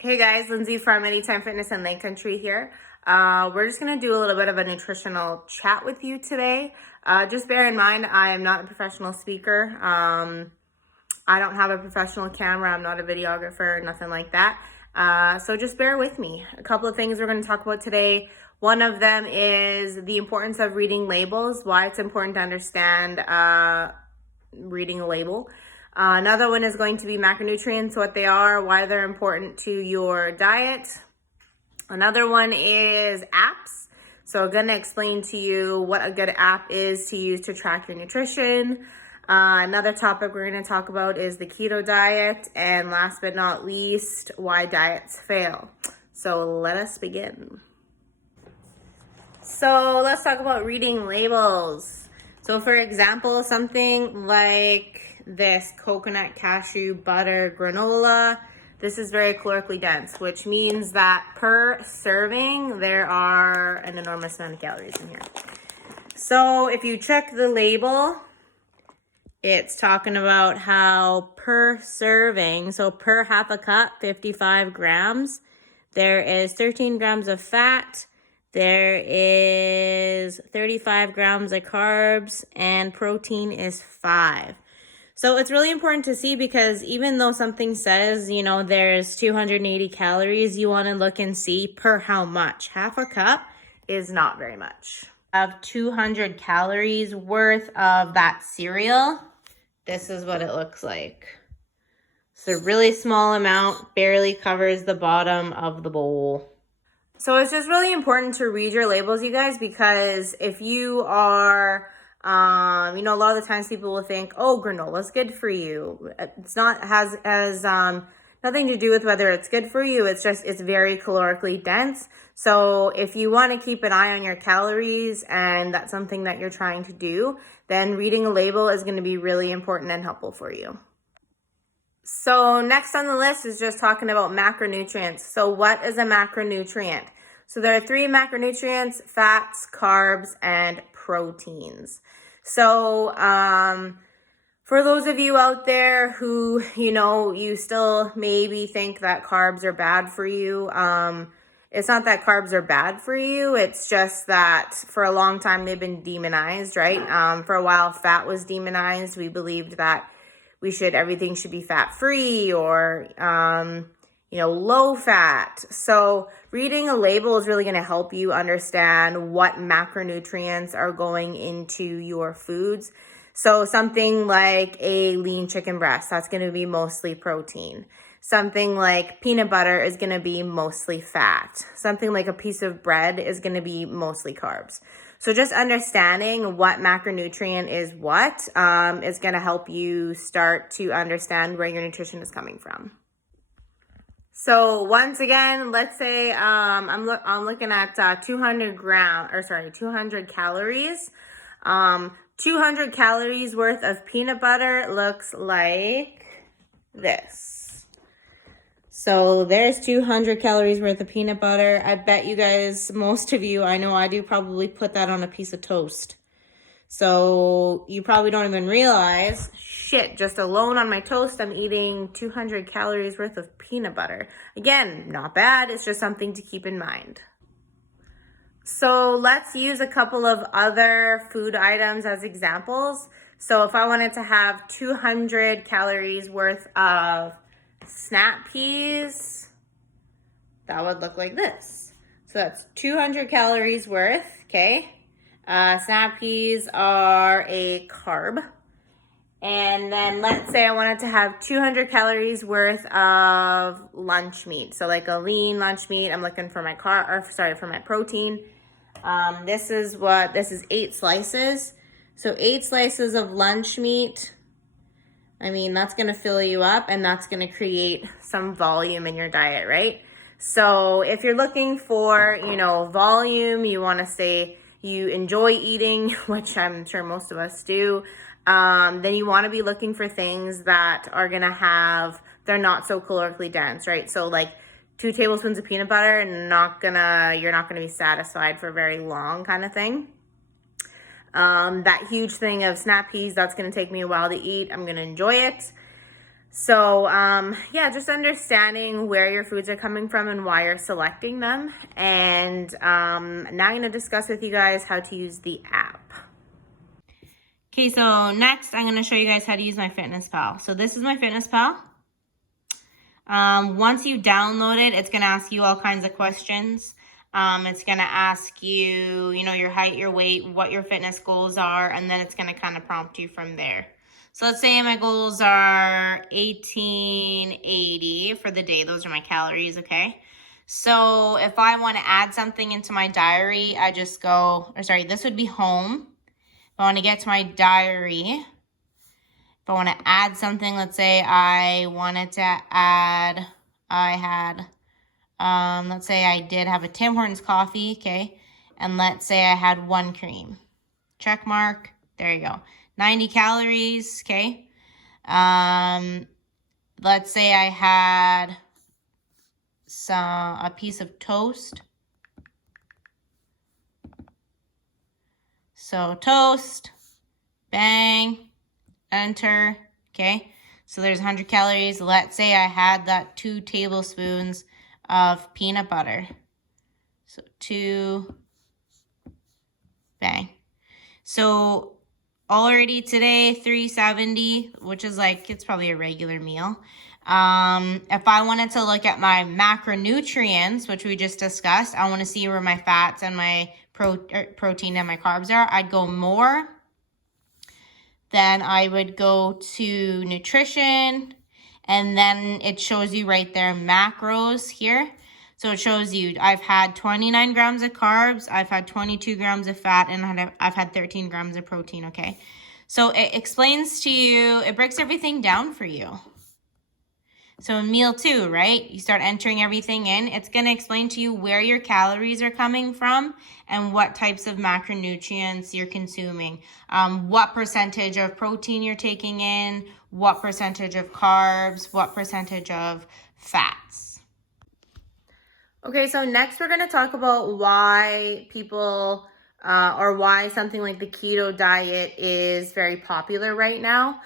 Hey guys, Lindsay from Anytime Fitness in Lake Country here. We're just going to do a little bit of a nutritional chat with you today. Just bear in mind, I am not a professional speaker. I don't have a professional camera. I'm not a videographer, nothing like that. So just bear with me. A couple of things we're going to talk about today. One of them is the importance of reading labels, why it's important to understand reading a label. Another one is going to be macronutrients, what they are, why they're important to your diet. Another one is apps. So I'm going to explain to you what a good app is to use to track your nutrition. Another topic we're going to talk about is the keto diet. And last but not least, why diets fail. So let us begin. So let's talk about reading labels. So for example, something like this coconut cashew butter granola, this is very calorically dense, which means that per serving there are an enormous amount of calories in here. So if you check the label, it's talking about how per serving, so per half a cup, 55 grams, there is 13 grams of fat, there is 35 grams of carbs, and protein is 5. So it's really important to see, because even though something says, there's 280 calories, you want to look and see per how much. Half a cup is not very much. Of 200 calories worth of that cereal, this is what it looks like. It's a really small amount, barely covers the bottom of the bowl. So it's just really important to read your labels, you guys, because if you are a lot of the times people will think, oh, granola's good for you. It's not, has nothing to do with whether it's good for you. It's very calorically dense. So if you want to keep an eye on your calories and that's something that you're trying to do, then reading a label is going to be really important and helpful for you. So next on the list is just talking about macronutrients. So what is a macronutrient? So there are 3 macronutrients: fats, carbs, and proteins. So for those of you out there who, you still maybe think that carbs are bad for you, it's not that carbs are bad for you. It's just that for a long time they've been demonized, right? For a while, fat was demonized. We believed that everything should be fat-free or, low fat. So reading a label is really going to help you understand what macronutrients are going into your foods. So something like a lean chicken breast, that's going to be mostly protein. Something like peanut butter is going to be mostly fat. Something like a piece of bread is going to be mostly carbs. So just understanding what macronutrient is what is going to help you start to understand where your nutrition is coming from. So once again, let's say I'm looking at 200 calories. 200 calories worth of peanut butter looks like this. So there's 200 calories worth of peanut butter. I bet you guys, most of you, I know I do, probably put that on a piece of toast. So you probably don't even realize, just alone on my toast, I'm eating 200 calories worth of peanut butter. Again, not bad. It's just something to keep in mind. So let's use a couple of other food items as examples. So if I wanted to have 200 calories worth of snap peas, that would look like this. So that's 200 calories worth, okay? Snap peas are a carb. And then let's say I wanted to have 200 calories worth of lunch meat. So like a lean lunch meat, I'm looking for my for my protein. This is 8 slices. So 8 slices of lunch meat. I mean, that's going to fill you up and that's going to create some volume in your diet, right? So if you're looking for, volume, you want to say you enjoy eating, which I'm sure most of us do, then you want to be looking for things that are going to they're not so calorically dense, right? So like 2 tablespoons of peanut butter, you're not going to be satisfied for very long kind of thing. That huge thing of snap peas, that's going to take me a while to eat. I'm going to enjoy it. So yeah, just understanding where your foods are coming from and why you're selecting them. And now I'm going to discuss with you guys how to use the app. Okay, so next I'm going to show you guys how to use my FitnessPal. So this is my FitnessPal. Once you download it, it's going to ask you all kinds of questions. It's going to ask you, your height, your weight, what your fitness goals are, and then it's going to kind of prompt you from there. So let's say my goals are 1880 for the day. Those are my calories, okay? So if I want to add something into my diary, I just go, this would be home. If I want to get to my diary, if I want to add something, let's say I wanted to add, let's say I did have a Tim Hortons coffee, okay? And let's say I had 1 cream. Check mark. There you go. 90 calories, okay? Let's say I had a piece of toast. So toast, bang, enter, okay? So there's 100 calories. Let's say I had that 2 tablespoons of peanut butter. So 2, bang. So already today, 370, which is like, it's probably a regular meal. If I wanted to look at my macronutrients, which we just discussed, I want to see where my fats and my protein and my carbs are. I'd go more. Then I would go to nutrition, and then it shows you right there macros here. So it shows you I've had 29 grams of carbs, I've had 22 grams of fat, and I've had 13 grams of protein, okay? So it explains to you, it breaks everything down for you. So in meal 2, right, you start entering everything in. It's going to explain to you where your calories are coming from and what types of macronutrients you're consuming, what percentage of protein you're taking in, what percentage of carbs, what percentage of fats. Okay, so next we're going to talk about why people or why something like the keto diet is very popular right now.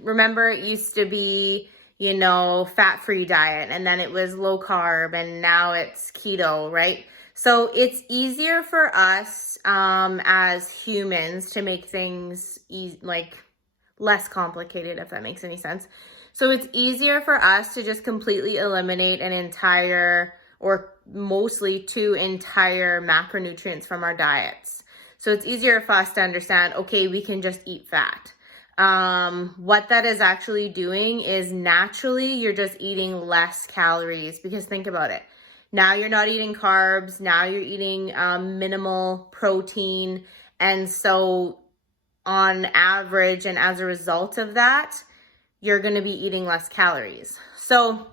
Remember, it used to be fat-free diet, and then it was low carb, and now it's keto, right? So it's easier for us as humans to make things less complicated, if that makes any sense. So it's easier for us to just completely eliminate an entire, or mostly 2 entire macronutrients from our diets. So it's easier for us to understand, okay, we can just eat fat. What that is actually doing is naturally you're just eating less calories, because think about it. Now you're not eating carbs. Now you're eating minimal protein. And so on average, and as a result of that, you're going to be eating less calories. So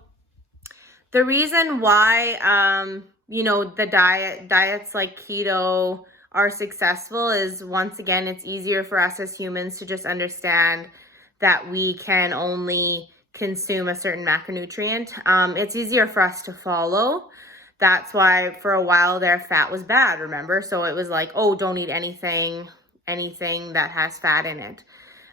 the reason why, the diets like keto are successful is, once again, it's easier for us as humans to just understand that we can only consume a certain macronutrient. It's easier for us to follow. That's why for a while there, fat was bad, remember? So it was like, oh, don't eat anything that has fat in it.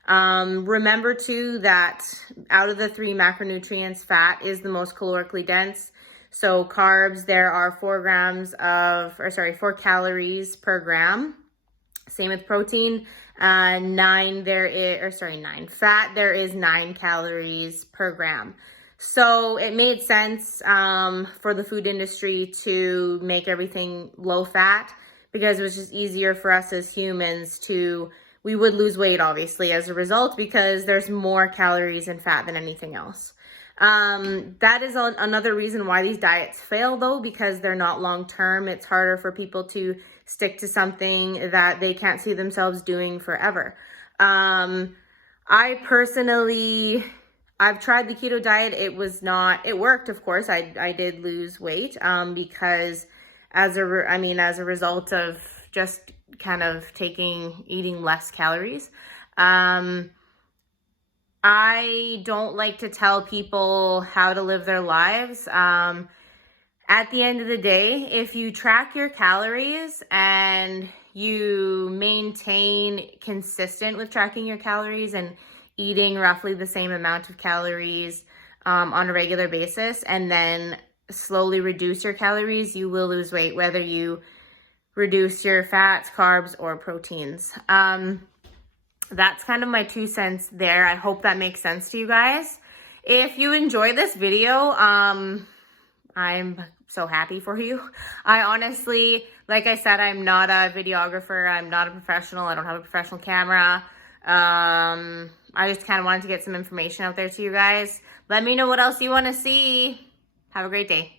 Remember too that out of the 3 macronutrients, fat is the most calorically dense. So carbs, there are 4 calories per gram. Same with protein. Fat, there is 9 calories per gram. So it made sense for the food industry to make everything low fat, because it was just easier for us as humans we would lose weight, obviously, as a result, because there's more calories in fat than anything else. That is another reason why these diets fail, though, because they're not long-term. It's harder for people to stick to something that they can't see themselves doing forever. I've tried the keto diet. It worked, of course. I did lose weight, because as a result of just kind of eating less calories. I don't like to tell people how to live their lives. At the end of the day, if you track your calories and you maintain consistent with tracking your calories and eating roughly the same amount of calories on a regular basis, and then slowly reduce your calories, you will lose weight, whether you reduce your fats, carbs, or proteins. That's kind of my 2 cents there. I hope that makes sense to you guys. If you enjoy this video, I'm so happy for you. I honestly, like I said, I'm not a videographer. I'm not a professional. I don't have a professional camera. I just kind of wanted to get some information out there to you guys. Let me know what else you want to see. Have a great day.